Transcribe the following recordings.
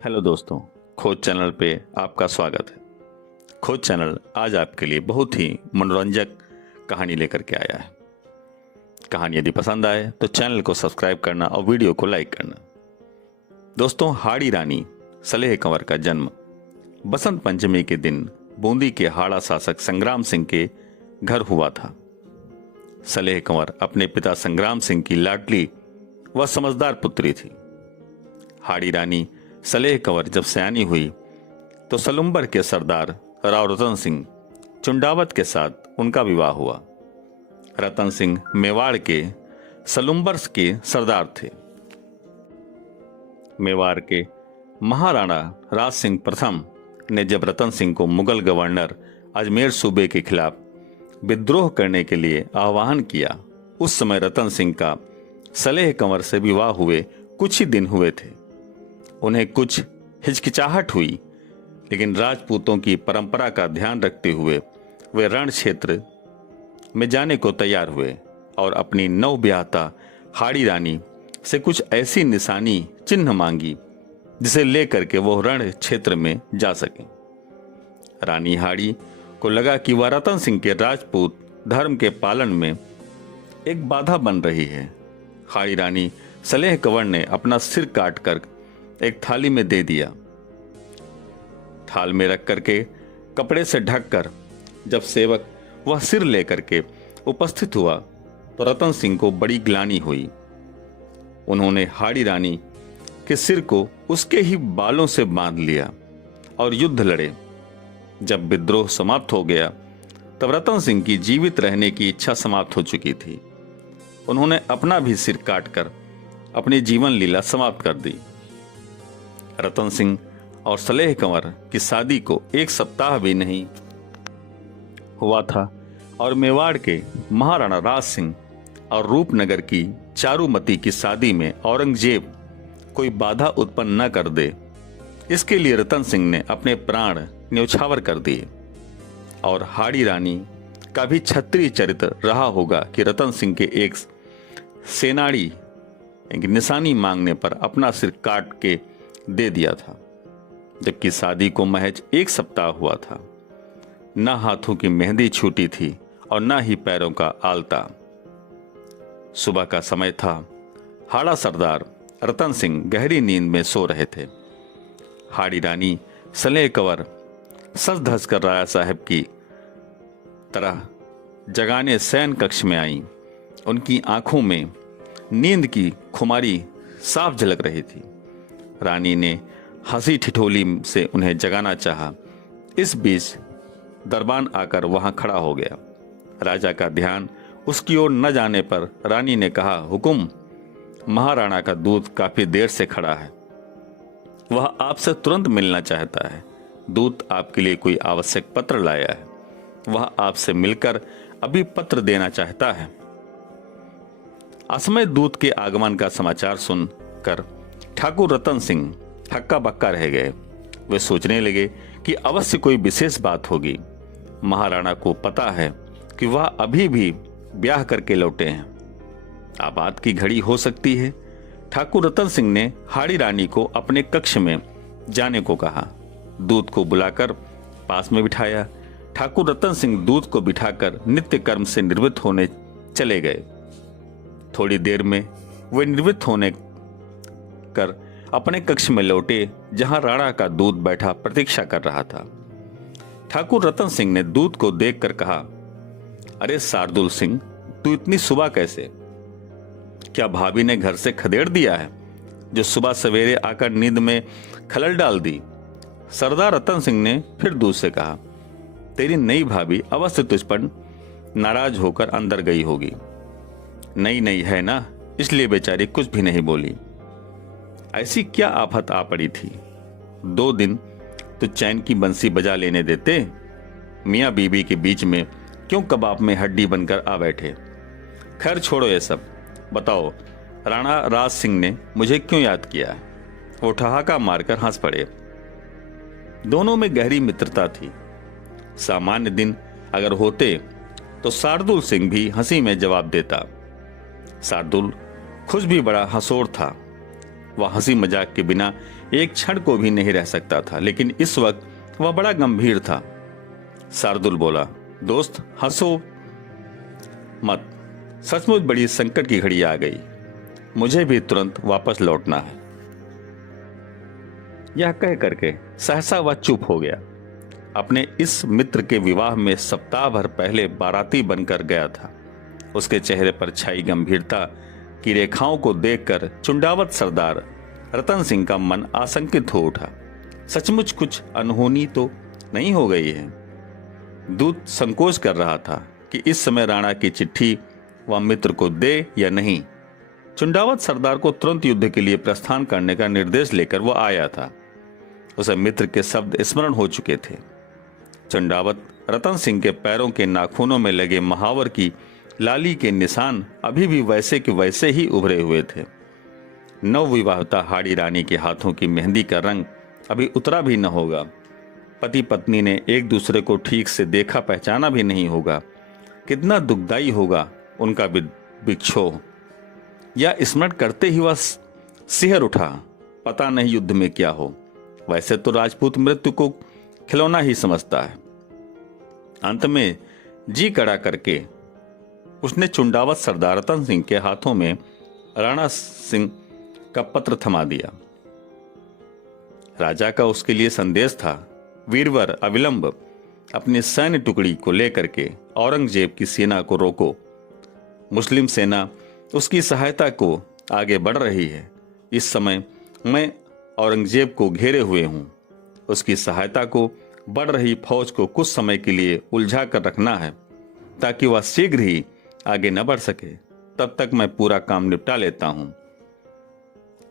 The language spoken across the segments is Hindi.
हेलो दोस्तों, खोज चैनल पे आपका स्वागत है। खोज चैनल आज आपके लिए बहुत ही मनोरंजक कहानी लेकर के आया है। कहानी यदि पसंद आए तो चैनल को सब्सक्राइब करना और वीडियो को लाइक करना। दोस्तों, हाड़ी रानी सलेह कंवर का जन्म बसंत पंचमी के दिन बूंदी के हाड़ा शासक संग्राम सिंह के घर हुआ था। सलेह कंवर अपने पिता संग्राम सिंह की लाडली व समझदार पुत्री थी। हाड़ी रानी सलेह कंवर जब सयानी हुई तो सलुम्बर के सरदार राव रतन सिंह चुंडावत के साथ उनका विवाह हुआ। रतन सिंह मेवाड़ के सलुम्बर्स के सरदार थे। मेवाड़ के महाराणा राज सिंह प्रथम ने जब रतन सिंह को मुगल गवर्नर अजमेर सूबे के खिलाफ विद्रोह करने के लिए आह्वान किया, उस समय रतन सिंह का सलेह कंवर से विवाह हुए कुछ ही दिन हुए थे। उन्हें कुछ हिचकिचाहट हुई, लेकिन राजपूतों की परंपरा का ध्यान रखते हुए वे रण क्षेत्र में जाने को तैयार हुए और अपनी नवब्याहता हाड़ी रानी से कुछ ऐसी निशानी चिन्ह मांगी जिसे लेकर के वो रण क्षेत्र में जा सके। रानी हाड़ी को लगा कि वह रतन सिंह के राजपूत धर्म के पालन में एक बाधा बन रही है। हाड़ी रानी सलेह कंवर ने अपना सिर काट कर एक थाली में दे दिया। थाल में रख करके कपड़े से ढककर जब सेवक वह सिर लेकर के उपस्थित हुआ तो रतन सिंह को बड़ी ग्लानि हुई। उन्होंने हाड़ी रानी के सिर को उसके ही बालों से बांध लिया और युद्ध लड़े। जब विद्रोह समाप्त हो गया तब रतन सिंह की जीवित रहने की इच्छा समाप्त हो चुकी थी। उन्होंने अपना भी सिर काटकर अपनी जीवन लीला समाप्त कर दी। रतन सिंह और सलेह कंवर की शादी को एक सप्ताह भी नहीं हुआ था और मेवाड़ के महाराणा राज सिंह और रूपनगर की चारुमती की शादी में औरंगजेब कोई बाधा उत्पन्न न कर दे, इसके लिए रतन सिंह ने अपने प्राण न्यौछावर कर दिए। और हाड़ी रानी का भी क्षत्रिय चरित्र रहा होगा कि रतन सिंह के एक सेनानी एक निशानी मांगने पर अपना सिर काट के दे दिया था, जबकि शादी को महज एक सप्ताह हुआ था। न हाथों की मेहंदी छूटी थी और न ही पैरों का आलता। सुबह का समय था। हाड़ा सरदार रतन सिंह गहरी नींद में सो रहे थे। हाड़ी रानी सलेह कंवर सज धज कर राया साहब की तरह जगाने शयन कक्ष में आई। उनकी आंखों में नींद की खुमारी साफ झलक रही थी। रानी ने हंसी ठिठोली से उन्हें जगाना चाहा। इस बीच दरबान आकर वहां खड़ा हो गया। राजा का ध्यान उसकी ओर न जाने पर रानी ने कहा, हुकुम, महाराणा का दूत काफी देर से खड़ा है। वह आपसे तुरंत मिलना चाहता है। दूत आपके लिए कोई आवश्यक पत्र लाया है। वह आपसे मिलकर अभी पत्र देना चाहता है। असमय दूत के आगमन का समाचार सुनकर ठाकुर रतन सिंह हक्का बक्का रह गए। वे सोचने लगे कि अवश्य कोई विशेष बात होगी। महाराणा को पता है कि वह अभी भी ब्याह करके लौटे हैं। आबाद की घड़ी हो सकती है। ठाकुर रतन सिंह ने हाड़ी रानी को अपने कक्ष में जाने को कहा। दूत को बुलाकर पास में बिठाया। ठाकुर रतन सिंह दूत को बिठाकर नित्य कर्म से निवृत्त होने चले गए। थोड़ी देर में वे निवृत्त होने कर अपने कक्ष में लौटे, जहां राणा का दूत बैठा प्रतीक्षा कर रहा था। ठाकुर रतन सिंह ने दूत को देखकर कहा, अरे शार्दुल सिंह, तू इतनी सुबह कैसे? क्या भाभी ने घर से खदेड़ दिया है जो सुबह सवेरे आकर नींद में खलल डाल दी? सरदार रतन सिंह ने फिर दूत से कहा, तेरी नई भाभी अवश्य तुझ पर नाराज होकर अंदर गई होगी। नई नई है ना, इसलिए बेचारी कुछ भी नहीं बोली। ऐसी क्या आफत आ पड़ी थी? 2 दिन तो चैन की बंसी बजा लेने देते। मियाँ बीबी के बीच में क्यों कबाब में हड्डी बनकर आ बैठे? खैर छोड़ो ये सब। बताओ, राणा राज सिंह ने मुझे क्यों याद किया? वो ठहाका मारकर हंस पड़े। दोनों में गहरी मित्रता थी। सामान्य दिन अगर होते तो शार्दुल सिंह भी हंसी में जवाब देता। शार्दुल खुद भी बड़ा हंसोर था। वह हंसी मजाक के बिना एक क्षण को भी नहीं रह सकता था, लेकिन इस वक्त वह बड़ा गंभीर था। शार्दुल बोला, दोस्त हंसो मत, सचमुच बड़ी संकट की घड़ी आ गई, मुझे भी तुरंत वापस लौटना है। यह कह करके सहसा वह चुप हो गया। अपने इस मित्र के विवाह में सप्ताह भर पहले बाराती बनकर गया था। उसके चेहरे पर छाई गंभीरता की रेखाओं को देखकर चुंडावत सरदार रतन सिंह का मन आशंकित हो उठा। सचमुच कुछ अनहोनी तो नहीं हो गई है। दूत संकोच कर रहा था कि इस समय राणा की चिट्ठी वह मित्र को दे या नहीं। चुंडावत सरदार को तुरंत युद्ध के लिए प्रस्थान करने का निर्देश लेकर वह आया था। उसे मित्र के शब्द स्मरण हो चुके थे। चंडावत रतन सिंह के पैरों के नाखूनों में लगे महावर की लाली के निशान अभी भी वैसे के वैसे ही उभरे हुए थे। नवविवाहिता हाड़ी रानी के हाथों की मेहंदी का रंग अभी उतरा भी न होगा। पति पत्नी ने एक दूसरे को ठीक से देखा पहचाना भी नहीं होगा। कितना दुखदायी होगा उनका विक्षोभ। या स्मरण करते ही वह सिहर उठा। पता नहीं युद्ध में क्या हो। वैसे तो राजपूत मृत्यु को खिलौना ही समझता है। अंत में जी कड़ा करके उसने चुंडावत सरदार रतन सिंह के हाथों में राणा सिंह का पत्र थमा दिया। राजा का उसके लिए संदेश था, वीरवर अविलंब अपनी सैन्य टुकड़ी को लेकर के औरंगजेब की सेना को रोको। मुस्लिम सेना उसकी सहायता को आगे बढ़ रही है। इस समय मैं औरंगजेब को घेरे हुए हूं। उसकी सहायता को बढ़ रही फौज को कुछ समय के लिए उलझा कर रखना है ताकि वह शीघ्र ही आगे न बढ़ सके। तब तक मैं पूरा काम निपटा लेता हूं।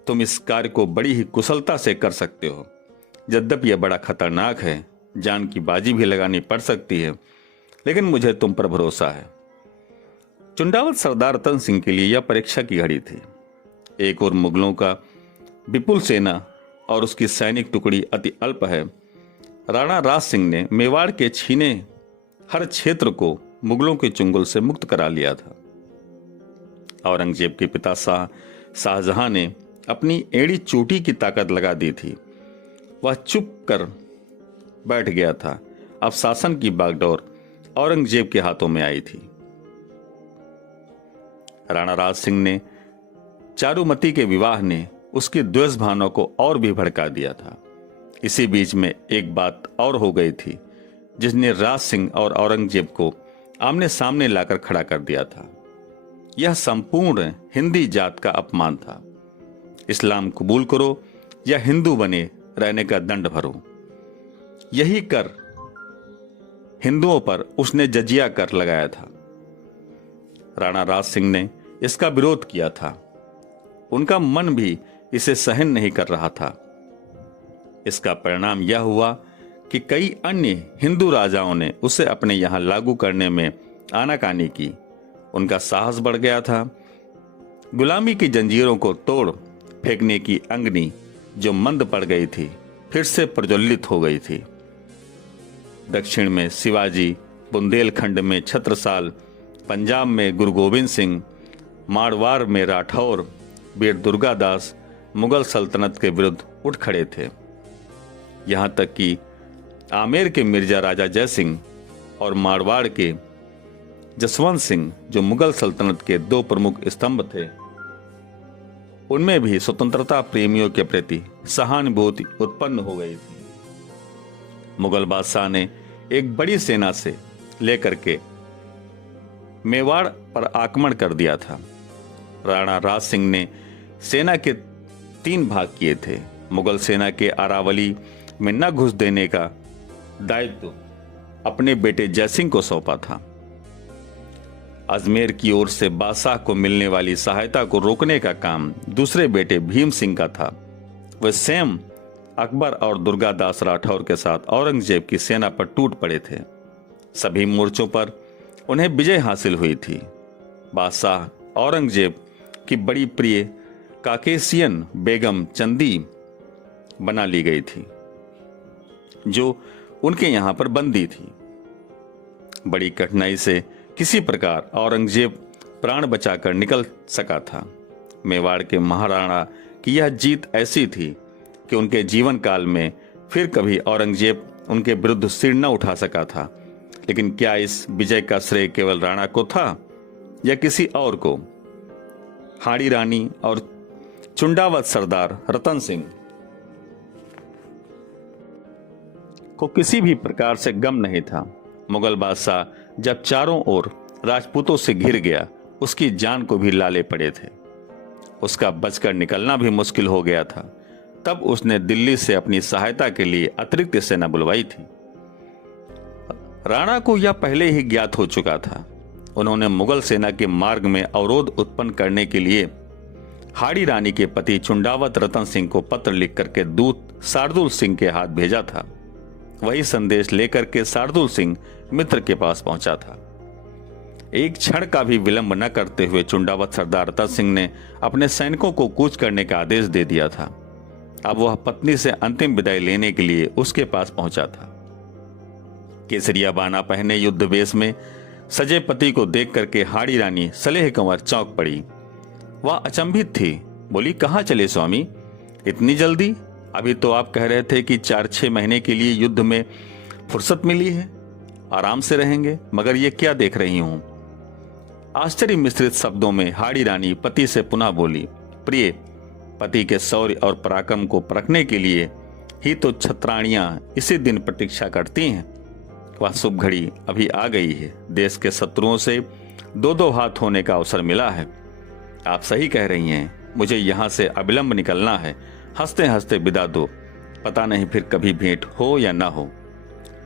तुम इस कार्य को बड़ी ही कुशलता से कर सकते हो। यद्यपि यह बड़ा खतरनाक है, जान की बाजी भी लगानी पड़ सकती है, लेकिन मुझे तुम पर भरोसा है। चुंडावत सरदार रतन सिंह के लिए यह परीक्षा की घड़ी थी। एक और मुगलों का विपुल सेना और उसकी सैनिक टुकड़ी अति अल्प है। राणा राज सिंह ने मेवाड़ के छीने हर क्षेत्र को मुगलों के चुंगल से मुक्त करा लिया था। औरंगजेब के पिता शाहजहां ने अपनी एड़ी चोटी की ताकत लगा दी थी। वह चुप कर बैठ गया था। अब शासन की बागडोर औरंगजेब के हाथों में आई थी। राणा राज सिंह ने चारुमती के विवाह ने उसकी द्वेष भावना को और भी भड़का दिया था। इसी बीच में एक बात और हो गई थी जिसने राज सिंह और औरंगजेब को आमने सामने लाकर खड़ा कर दिया था। यह संपूर्ण हिंदी जात का अपमान था। इस्लाम कबूल करो या हिंदू बने रहने का दंड भरो, यही कर हिंदुओं पर उसने जजिया कर लगाया था। राणा राज सिंह ने इसका विरोध किया था। उनका मन भी इसे सहन नहीं कर रहा था। इसका परिणाम यह हुआ कि कई अन्य हिंदू राजाओं ने उसे अपने यहां लागू करने में आनाकानी की। उनका साहस बढ़ गया था। गुलामी की जंजीरों को तोड़ फेंकने की अंगनी जो मंद पड़ गई थी फिर से प्रज्वलित हो गई थी। दक्षिण में शिवाजी, बुंदेलखंड में छत्रसाल, पंजाब में गुरु गोविंद सिंह, मारवाड़ में राठौर, वीर दुर्गादास मुगल सल्तनत के विरुद्ध उठ खड़े थे। यहां तक कि आमेर के मिर्जा राजा जय सिंह और मारवाड़ के जसवंत सिंह, जो मुगल सल्तनत के दो प्रमुख स्तंभ थे, उनमें भी स्वतंत्रता प्रेमियों के प्रति सहानुभूति उत्पन्न हो गई थी। मुगल बादशाह ने एक बड़ी सेना से लेकर के मेवाड़ पर आक्रमण कर दिया था। राणा राज सिंह ने सेना के 3 भाग किए थे। मुगल सेना के अरावली में न घुस देने का दायित्व अपने बेटे जयसिंह को सौंपा था। अजमेर की ओर से बादशाह को मिलने वाली सहायता को रोकने का काम दूसरे बेटे भीम सिंह का था। वे स्वयं अकबर और दुर्गादास राठौर के साथ औरंगजेब की सेना पर टूट पड़े थे। सभी मोर्चों पर उन्हें विजय हासिल हुई थी। बादशाह औरंगजेब की बड़ी प्रिय काकेशियन बेगम चंदी बना ली गई थी, जो उनके यहां पर बंदी थी। बड़ी कठिनाई से किसी प्रकार औरंगजेब प्राण बचाकर निकल सका था। मेवाड़ के महाराणा कि यह जीत ऐसी थी कि उनके जीवन काल में फिर कभी औरंगजेब उनके विरुद्ध सिर न उठा सका था। लेकिन क्या इस विजय का श्रेय केवल राणा को था या किसी और को? हाड़ी रानी और चुंडावत सरदार रतन सिंह को किसी भी प्रकार से गम नहीं था। मुगल बादशाह जब चारों ओर राजपूतों से घिर गया, उसकी जान को भी लाले पड़े थे। उसका बचकर निकलना भी मुश्किल हो गया था। तब उसने दिल्ली से अपनी सहायता के लिए अतिरिक्त सेना बुलवाई थी। राणा को यह पहले ही ज्ञात हो चुका था। उन्होंने मुगल सेना के मार्ग में अवरोध उत्पन्न करने के लिए हाड़ी रानी के पति चुंडावत रतन सिंह को पत्र लिख करके दूत शार्दुल सिंह के हाथ भेजा था। वही संदेश लेकर के शार्दुल सिंह मित्र के पास पहुंचा था। एक क्षण का भी विलंब न करते हुए चुंडावत सरदार रतन सिंह ने अपने सैनिकों को कूच करने का आदेश दे दिया था। अब वह पत्नी से अंतिम विदाई लेने के लिए उसके पास पहुंचा था। केसरिया बाना पहने युद्ध वेश में सजे पति को देख करके हाड़ी रानी सलेह कंवर चौंक पड़ी। वह अचंभित थी। बोली, कहाँ चले स्वामी, इतनी जल्दी? अभी तो आप कह रहे थे कि 4-6 महीने के लिए युद्ध में फुर्सत मिली है, आराम से रहेंगे, मगर ये क्या देख रही हूं? आश्चर्य मिश्रित शब्दों में हाड़ी रानी पति से पुनः बोली, प्रिय, पति के शौर्य और पराक्रम को परखने के लिए ही तो छत्राणियां इसी दिन प्रतीक्षा करती हैं। वह शुभ घड़ी अभी आ गई है। देश के शत्रुओं से 2-2 हाथ होने का अवसर मिला है। आप सही कह रही हैं, मुझे यहाँ से अविलंब निकलना है। हंसते हंसते विदा दो, पता नहीं फिर कभी भेंट हो या ना हो।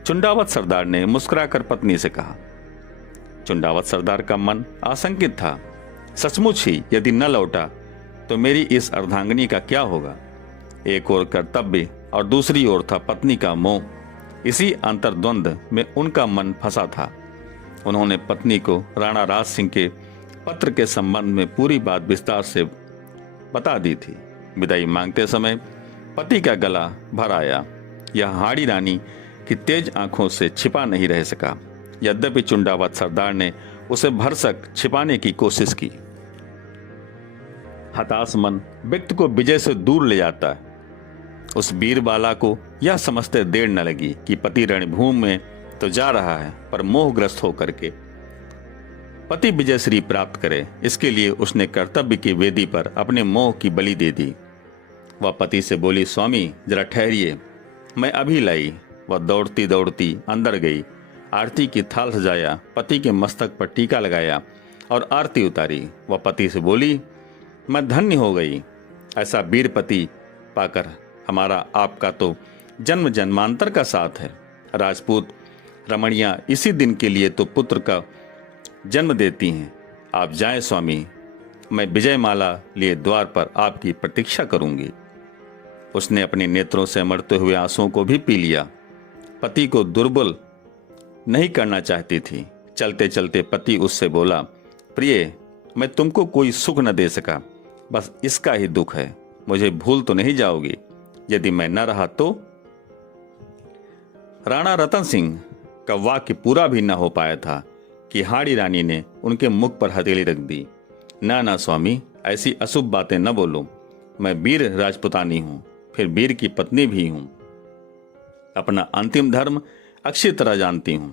चुंडावत सरदार ने मुस्कुराकर पत्नी से कहा। चुंडावत सरदार का मन आशंकित था। सचमुच ही यदि न लौटा तो मेरी इस अर्धांगिनी का क्या होगा? एक ओर कर्तव्य और दूसरी ओर था पत्नी का मोह। इसी अंतर्द्वंद में उनका मन फंसा था। उन्होंने पत्नी को राणा राज सिंह के पत्र के संबंध में पूरी बात विस्तार से बता दी थी। विदाई मांगते समय पति का गला भर आया। यह हाड़ी रानी की तेज आंखों से छिपा नहीं रह सका। यद्यपि चुंडावत सरदार ने उसे भरसक छिपाने की कोशिश की। हताश मन व्यक्ति को विजय से दूर ले जाता है। उस वीर बाला को यह समझते देर न लगी कि पति रणभूमि में तो जा रहा है, पर मोहग्रस्त होकर के पति विजय श्री प्राप्त करे, इसके लिए उसने कर्तव्य की वेदी पर अपने मोह की बलि दे दी। वह पति से बोली, स्वामी जरा ठहरिए, मैं अभी लाई। वह दौड़ती दौड़ती अंदर गई, आरती की थाल सजाया, पति के मस्तक पर टीका लगाया और आरती उतारी। वह पति से बोली, मैं धन्य हो गई, ऐसा वीर पति पाकर। हमारा आपका तो जन्म जन्मांतर का साथ है। राजपूत रमणियां इसी दिन के लिए तो पुत्र का जन्म देती हैं। आप जाएं स्वामी, मैं विजयमाला लिए द्वार पर आपकी प्रतीक्षा करूंगी। उसने अपने नेत्रों से मरते हुए आंसुओं को भी पी लिया। पति को दुर्बल नहीं करना चाहती थी। चलते चलते पति उससे बोला, प्रिय, मैं तुमको कोई सुख न दे सका, बस इसका ही दुख है। मुझे भूल तो नहीं जाओगी? यदि मैं न रहा तो? राणा रतन सिंह का वाक्य पूरा भी न हो पाया था कि हाड़ी रानी ने उनके मुख पर हथेली रख दी। ना ना स्वामी, ऐसी अशुभ बातें न बोलो। मैं वीर राजपुतानी हूं, फिर वीर की पत्नी भी हूं। अपना अंतिम धर्म अच्छी तरह जानती हूं।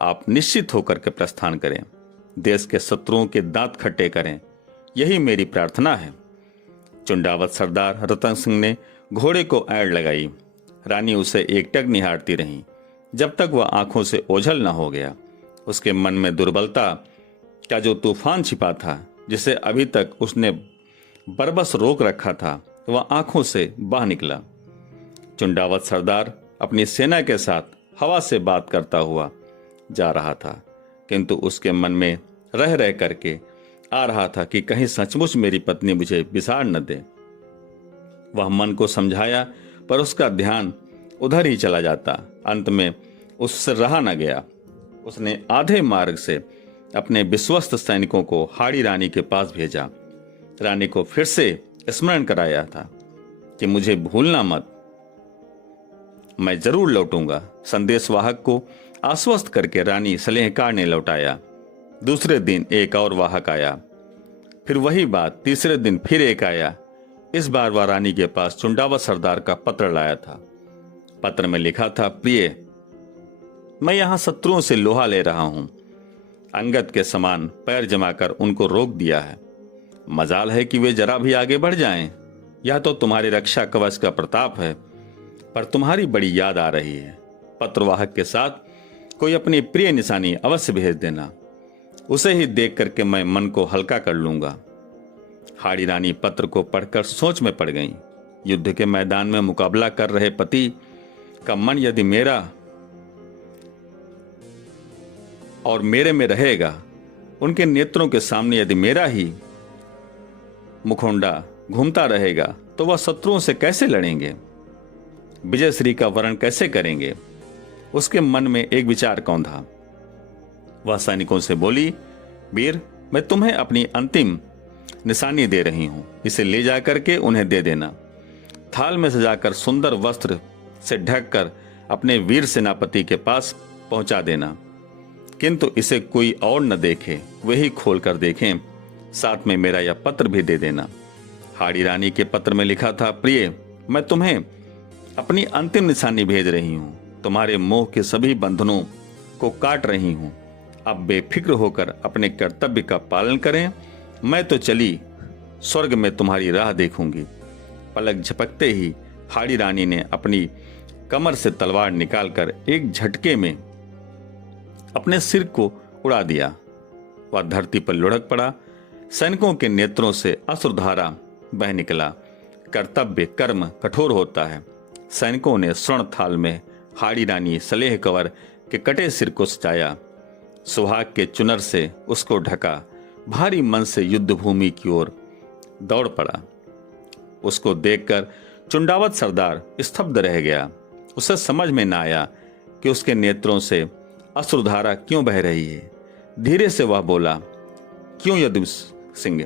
आप निश्चित होकर के प्रस्थान करें, देश के शत्रुओं के दांत खट्टे करें, यही मेरी प्रार्थना है। चुंडावत सरदार रतन सिंह ने घोड़े को ऐड़ लगाई। रानी उसे एकटक निहारती रही जब तक वह आंखों से ओझल न हो गया। उसके मन में दुर्बलता का जो तूफान छिपा था, जिसे अभी तक उसने बरबस रोक रखा था, वह आंखों से बह निकला। चुंडावत सरदार अपनी सेना के साथ हवा से बात करता हुआ जा रहा था, किंतु उसके मन में रह रह करके आ रहा था कि कहीं सचमुच मेरी पत्नी मुझे बिसार न दे। वह मन को समझाया, पर उसका ध्यान उधर ही चला जाता। अंत में उससे रहा न गया। उसने आधे मार्ग से अपने विश्वस्त सैनिकों को हाड़ी रानी के पास भेजा। रानी को फिर से स्मरण कराया था कि मुझे भूलना मत, मैं जरूर लौटूंगा। संदेशवाहक को आश्वस्त करके रानी सलेहकार ने लौटाया। दूसरे दिन एक और वाहक आया, फिर वही बात। तीसरे दिन फिर एक आया, इस बार वह रानी के पास चुंडावत सरदार का पत्र लाया था। पत्र में लिखा था, प्रिय, मैं यहां शत्रुओं से लोहा ले रहा हूं। अंगद के समान पैर जमाकर उनको रोक दिया है। मजाल है कि वे जरा भी आगे बढ़ जाएं। यह तो तुम्हारे रक्षा कवच का प्रताप है, पर तुम्हारी बड़ी याद आ रही है। पत्रवाहक के साथ कोई अपनी प्रिय निशानी अवश्य भेज देना। उसे ही देख करके मैं मन को हल्का कर लूंगा। हाड़ी रानी पत्र को पढ़कर सोच में पड़ गईं। युद्ध के मैदान में मुकाबला कर रहे पति का मन यदि मेरा और मेरे में रहेगा, उनके नेत्रों के सामने यदि मेरा ही मुखौंडा घूमता रहेगा, तो वह शत्रुओं से कैसे लड़ेंगे, विजयश्री का वर्ण कैसे करेंगे। उसके मन में एक विचार कौन था। वह सैनिकों से बोली, वीर, मैं तुम्हें अपनी अंतिम निशानी दे रही हूं, इसे ले जाकर के उन्हें दे देना। थाल में सजाकर सुंदर वस्त्र से ढककर अपने वीर सेनापति के पास पहुंचा देना, किंतु इसे कोई और न देखे, वही खोल कर देखें। साथ में मेरा यह पत्र भी दे देना। हाड़ी रानी के पत्र में लिखा था, प्रिय, मैं तुम्हें अपनी अंतिम निशानी भेज रही हूं। तुम्हारे मोह के सभी बंधनों को काट रही हूं। अब बेफिक्र होकर अपने कर्तव्य का पालन करें। मैं तो चली स्वर्ग में तुम्हारी राह देखूंगी। पलक झपकते ही हाड़ी रानी ने अपनी कमर से तलवार निकालकर एक झटके में अपने सिर को उड़ा दिया। वह धरती पर लुढ़क पड़ा। सैनिकों के नेत्रों से अश्रुधारा बह निकला। कर्तव्य कर्म कठोर होता है। सैनिकों ने स्वर्ण थाल में हाड़ी रानी सलेह कंवर के कटे सिर को सजाया। सुहाग के चुनर से उसको ढका। भारी मन से युद्ध भूमि की ओर दौड़ पड़ा। उसको देखकर चुंडावत सरदार स्तब्ध रह गया। उसे समझ में न आया कि उसके नेत्रों से अश्रुधारा क्यों बह रही है। धीरे से वह बोला, क्यों यदु सिंह,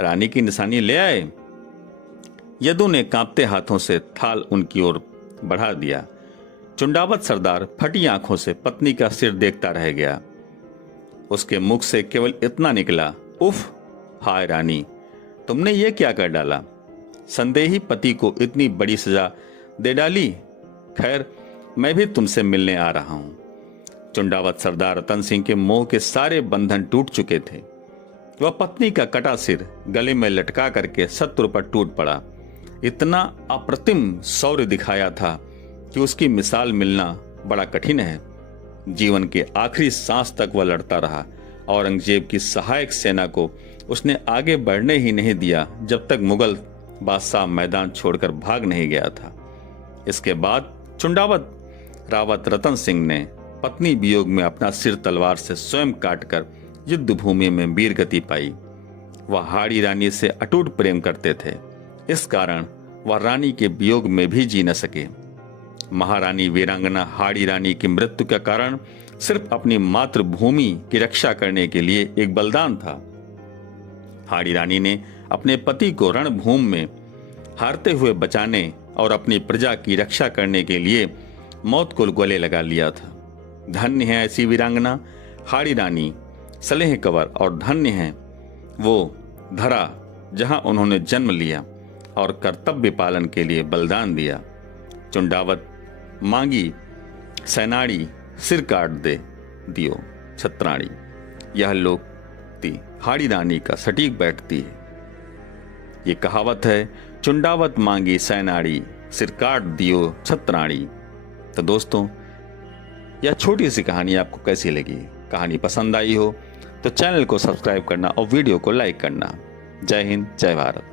रानी की निशानी ले आए? यदु ने कांपते हाथों से थाल उनकी ओर बढ़ा दिया। चुंडावत सरदार फटी आंखों से पत्नी का सिर देखता रह गया। उसके मुख से केवल इतना निकला, उफ, हाय रानी, तुमने ये क्या कर डाला? संदेही पति को इतनी बड़ी सजा दे डाली। खैर, मैं भी तुमसे मिलने आ रहा हूं। चुंडावत सरदार रतन सिंह के मोह के सारे बंधन टूट चुके थे। वह पत्नी का कटा सिर गले में लटका करके शत्रु पर टूट पड़ा। इतना अप्रतिम शौर्य दिखाया था कि उसकी मिसाल मिलना बड़ा कठिन है। जीवन के आखिरी सांस तक वह लड़ता रहा। औरंगजेब की सहायक सेना को उसने आगे बढ़ने ही नहीं दिया जब तक मुगल बादशाह मैदान छोड़कर भाग नहीं गया था। इसके बाद चुंडावत रावत रतन सिंह ने पत्नी वियोग में अपना सिर तलवार से स्वयं काटकर युद्ध भूमि में वीर गति पाई। वह हाड़ी रानी से अटूट प्रेम करते थे। इस कारण वह रानी के वियोग में भी जी न सके। महारानी वीरांगना हाड़ी रानी की मृत्यु का कारण सिर्फ अपनी मातृभूमि की रक्षा करने के लिए एक बलिदान था। हाड़ी रानी ने अपने पति को रणभूमि में हारते हुए बचाने और अपनी प्रजा की रक्षा करने के लिए मौत को गले लगा लिया था। धन्य है ऐसी वीरांगना हाड़ी रानी सलेह कंवर, और धन्य है वो धरा जहां उन्होंने जन्म लिया और कर्तव्य पालन के लिए बलिदान दिया। चुंडावत मांगी सैनाड़ी सिर काट दे दियो छत्राणी। यह लोकती हाड़ी रानी का सटीक बैठती है। ये कहावत है, चुंडावत मांगी सैनाड़ी सिर काट दियो छत्राणी। तो दोस्तों, यह छोटी सी कहानी आपको कैसी लगी? कहानी पसंद आई हो तो चैनल को सब्सक्राइब करना और वीडियो को लाइक करना। जय हिंद, जय भारत।